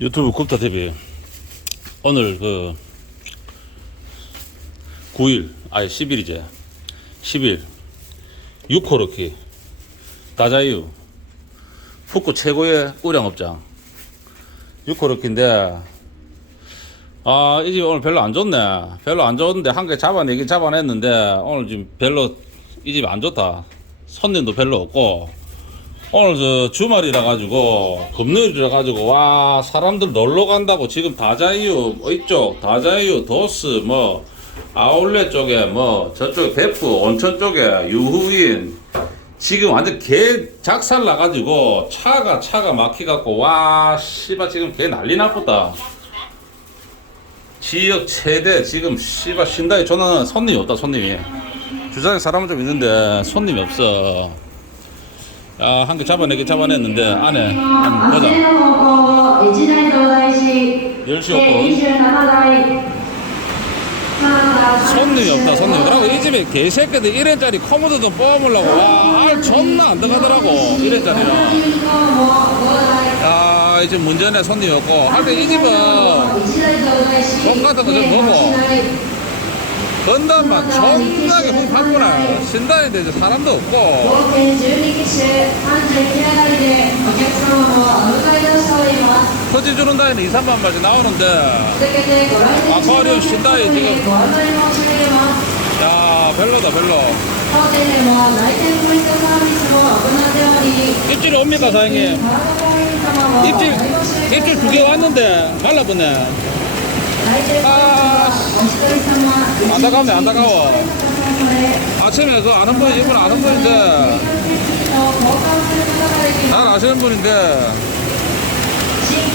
유튜브 굽타 TV 오늘 그 9일 아니 10일이제 10일. 유코르키. 다자유. 푸꾸 최고의 우량업장. 유코르키인데 아 이 집 오늘 별로 안 좋네. 별로 안 좋은데 한 개 잡아내긴 잡아냈는데 오늘 지금 별로 이 집 안 좋다. 손님도 별로 없고 오늘 저 주말이라 가지고 금요일이라 가지고 와 사람들 놀러 간다고 지금 다자이유 이쪽 다자이유 도스 뭐 아울렛 쪽에 뭐 저쪽 베프 온천 쪽에 유후인. 지금 완전 개 작살 나가지고 차가 차가 막히 갖고 와 씨발 지금 개 난리 났다. 지역 최대 지금 씨발 신다에 전화는 손님이 없다 손님이. 주차장에 사람은 좀 있는데 손님이 없어 아, 한 개 잡아내게 잡아냈는데 안에 한 보자. 10시 오픈. 손님이 없다 손님이. 없다 이 집에 개새끼들 1회짜리 코모드도 뽑으려고. 와 존나 안 들어가더라고 1회짜리로 아 이제 문전에 손님이 없고. 하여튼 이 집은 손 같은 거 좀 먹어. 건담만 존나게 훅 팠구나. 신다인데 이제 사람도 없고. 合計12機種39台でお客様をお迎え出しております 터지 주는 다에는 2, 3만 마씩 나오는데. 続けてご来店 아, 거리는 신다에 지금. ご案内申し上げます 야, 별로다, 별로. 当店でも来店ポイントサービスも行っており 입질 옵니까, 사장님? カードポイントも 입질, 입질 두 개 왔는데 말라붙네. 来店 아, お一人様 안타깝네, 안타까워. 1 아침에서 아는 분이 이분 아는 분인데. 날 아시는 분인데.